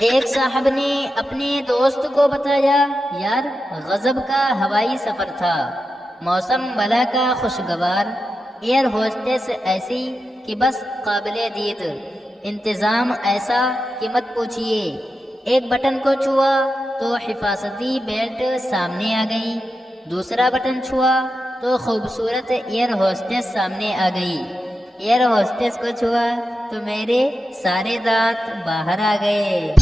ایک صاحب نے اپنے دوست کو بتایا، یار غضب کا ہوائی سفر تھا، موسم بلا کا خوشگوار، ایئر ہوسٹس ایسی کہ بس قابل دید، انتظام ایسا کہ مت پوچھئے، ایک بٹن کو چھوا تو حفاظتی بیلٹ سامنے آ گئی، دوسرا بٹن چھوا تو خوبصورت ایئر ہوسٹس سامنے آ گئی، ایئر ہوسٹس کو چھوا تو میرے سارے دانت باہر آ گئے۔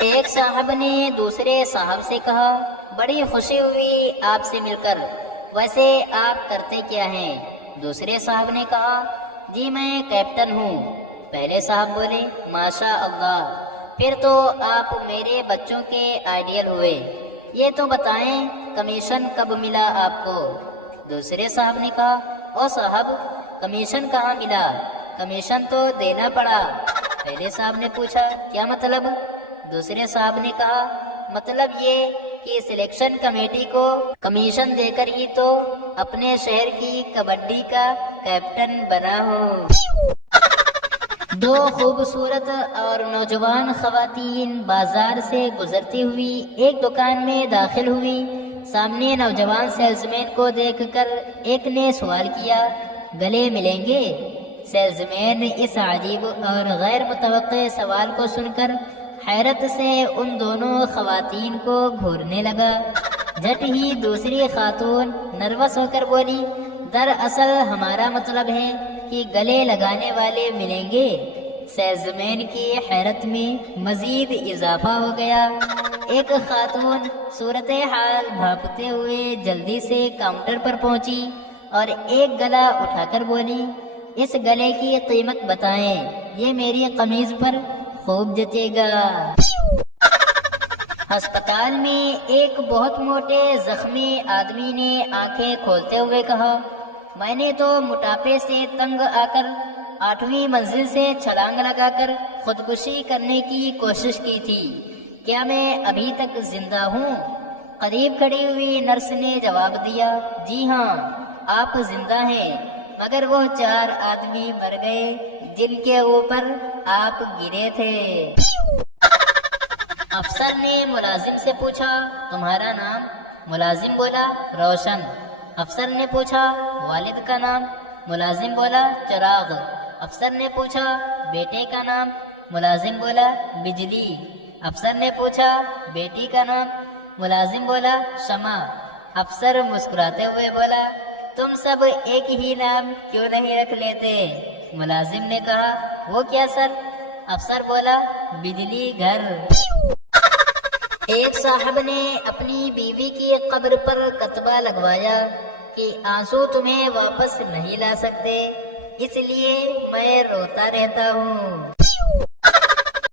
ایک صاحب نے دوسرے صاحب سے کہا، بڑی خوشی ہوئی آپ سے مل کر، ویسے آپ کرتے کیا ہیں؟ دوسرے صاحب نے کہا، جی میں کیپٹن ہوں۔ پہلے صاحب بولے، ماشاء اللہ، پھر تو آپ میرے بچوں کے آئیڈیل ہوئے، یہ تو بتائیں کمیشن کب ملا آپ کو؟ دوسرے صاحب نے کہا، او صاحب کمیشن کہاں ملا، کمیشن تو دینا پڑا۔ پہلے صاحب نے پوچھا، کیا مطلب؟ دوسرے صاحب نے کہا، مطلب یہ کہ سلیکشن کمیٹی کو کمیشن دے کر ہی تو اپنے شہر کی کبڈی کا کیپٹن بنا ہو۔ دو خوبصورت اور نوجوان خواتین بازار سے گزرتی ہوئی ایک دکان میں داخل ہوئی، سامنے نوجوان سیلز مین کو دیکھ کر ایک نے سوال کیا، گلے ملیں گے؟ سیلز مین اس عجیب اور غیر متوقع سوال کو سن کر حیرت سے ان دونوں خواتین کو گھورنے لگا۔ جھٹ ہی دوسری خاتون نروس ہو کر بولی، دراصل ہمارا مطلب ہے کہ گلے لگانے والے ملیں گے۔ سیلز مین کی حیرت میں مزید اضافہ ہو گیا۔ ایک خاتون صورتحال بھانپتے ہوئے جلدی سے کاؤنٹر پر پہنچی اور ایک گلا اٹھا کر بولی، اس گلے کی قیمت بتائیں، یہ میری قمیض پر خوب جچے گا۔ ہسپتال میں ایک بہت موٹے زخمی آدمی نے آنکھیں کھولتے ہوئے کہا، میں نے تو موٹاپے سے تنگ آ کر 8ویں منزل سے چھلانگ لگا کر خودکشی کرنے کی کوشش کی تھی، کیا میں ابھی تک زندہ ہوں؟ قریب کھڑی ہوئی نرس نے جواب دیا، جی ہاں آپ زندہ ہیں، مگر وہ 4 آدمی مر گئے جن کے اوپر آپ گرے تھے۔ افسر نے ملازم سے پوچھا، تمہارا نام؟ ملازم بولا، روشن۔ افسر نے پوچھا، والد کا نام؟ ملازم بولا، چراغ۔ افسر نے پوچھا، بیٹے کا نام؟ ملازم بولا، بجلی۔ افسر نے پوچھا، بیٹی کا نام؟ ملازم بولا، شمع۔ افسر مسکراتے ہوئے بولا، تم سب ایک ہی نام کیوں نہیں رکھ لیتے؟ ملازم نے کہا، وہ کیا سر؟ افسر بولا، بجلی گھر۔ ایک صاحب نے اپنی بیوی کی قبر پر کتبہ لگوایا کہ آنسو تمہیں واپس نہیں لا سکتے، اس لیے میں روتا رہتا ہوں۔